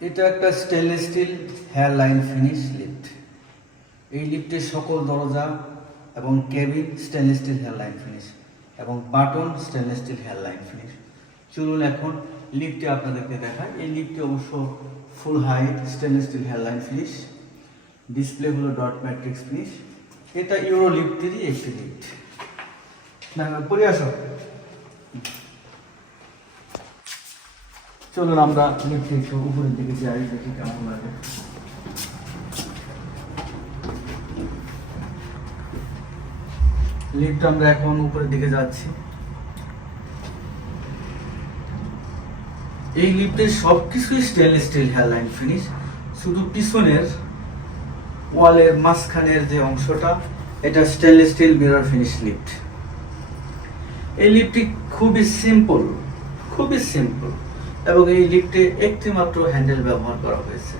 এটা একটা stainless steel hairline finish lift এই লিফটের সকল দরজা এবং cabin stainless steel hairline finish এবং button stainless steel hairline finish চলুন এখন লিফটে আপনাদেরকে দেখায় এই লিফটে অবশ্য full height stainless steel hairline finish display হলো ডট ম্যাট্রিক্স ফিনিশ এটা ইউরো লিফটেরই একটি লিফট না পরে আসো। চলুন আমরা লিফটে একটু উপরের দিকে যাই, দেখি কেমন লাগে। লিফট আমরা এখন উপরের দিকে যাচ্ছি। এই লিফটের সবকিছুই স্টেনলেস স্টিল হেয়ারলাইন ফিনিশ শুধু পিছনের ওয়ালের মাঝখানের যে অংশটা, এটা stainless steel mirror finish lift এই লিফটটি খুবই সিম্পল খুবই সিম্পল এবং এই লিফটে একটি মাত্র হ্যান্ডেল ব্যবহার করা হয়েছে।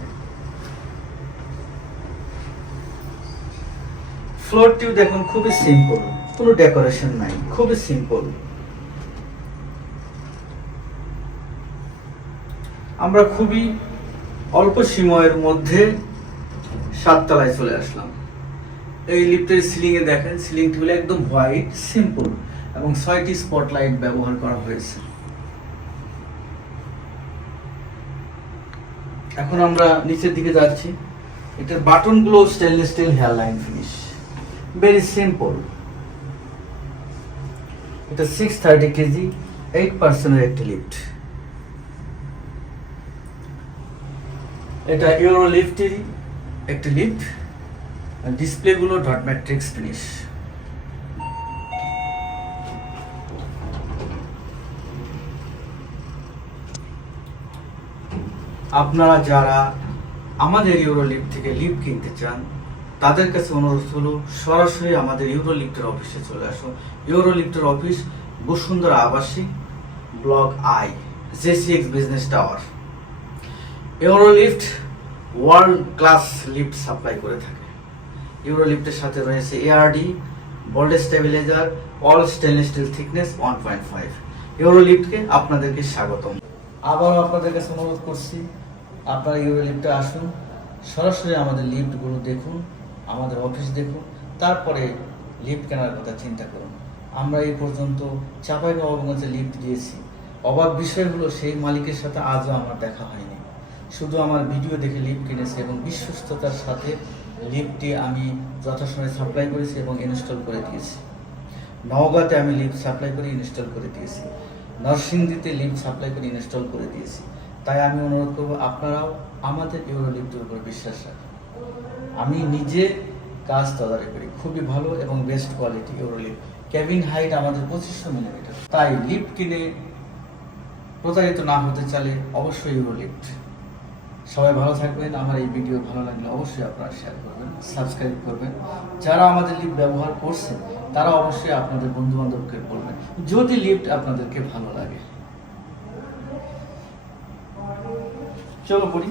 ফ্লোরটিও দেখুন খুবই সিম্পল কোনো ডেকোরেশন নাই, খুবই সিম্পল আমরা খুবই অল্প সময়ের মধ্যে সাততলায় চলে আসলাম। এই লিফটের সিলিং এ দেখেন সিলিংটি হলো একদম হোয়াইট সিম্পল এবং ছয়টি স্পটলাইট ব্যবহার করা হয়েছে। এখন আমরা নিচের দিকে যাচ্ছি। এটার বাটনগুলো stainless steel hairline finish very simple এটা সিক্স থার্টি কেজি এইট পার্সেন্টের একটি লিফট এটা ইউরো লিফটেরই একটি লিফট ডিসপ্লেগুলো ডট ম্যাট্রিক্স ফিনিশ আপনারা যারা আমাদের ইউরো লিফট থেকে লিফট কিনতে চান, তাদের কাছে অনুরোধ হলো সরাসরি আমাদের ইউরো লিফটের অফিসে চলে আসুন। ইউরো লিফটের অফিস বসুন্ধরা আবাসিক block I JCX business tower Euro lift world class lift supply করে থাকে। ইউরোলিফটের সাথে রয়েছে ARD bold stabiliser all stainless steel thickness one point five ইউরোলিফটকে আপনাদেরকে স্বাগতম। আবারও আপনাদের কাছে অনুরোধ করছি, আপনারা ইউরো লিফটে আসুন, সরাসরি আমাদের লিফটগুলো দেখুন, আমাদের অফিস দেখুন, তারপরে লিফট কেনার কথা চিন্তা করুন। আমরা এই পর্যন্ত চাপাই নবাবগঞ্জে লিফট দিয়েছি। অবাক বিষয় হলো সেই মালিকের সাথে আজও আমার দেখা হয়নি। শুধু আমার ভিডিও দেখে লিফট কিনেছে এবং বিশ্বস্ততার সাথে লিফটটি আমি যথাসময়ে সাপ্লাই করেছি এবং ইনস্টল করে দিয়েছি। নওগাঁতে আমি লিফট সাপ্লাই করে ইনস্টল করে দিয়েছি। নরসিংদীতে লিপ সাপ্লাই করে ইনস্টল করে দিয়েছি। তাই আমি অনুরোধ করব, আপনারাও আমাদের ইউরো লিফটের উপর বিশ্বাস রাখেন। আমি নিজে কাজ তদারকি করি, খুবই ভালো এবং best quality Euro lift. Cabin height আমাদের পঁচিশশো মিলিমিটার। তাই লিপ কিনে প্রতারিত না হতে চালে অবশ্যই ইউরো লিফট। সবাই ভালো থাকবেন। আমার এই ভিডিও ভালো লাগলে অবশ্যই আপনারা শেয়ার করবেন সাবস্ক্রাইব করবেন। যারা আমাদের লিপ ব্যবহার করছে, তারা অবশ্যই আপনাদের বন্ধু বান্ধবকে বলবেন, যদি লিফট আপনাদেরকে ভালো লাগে। চলো পড়ি।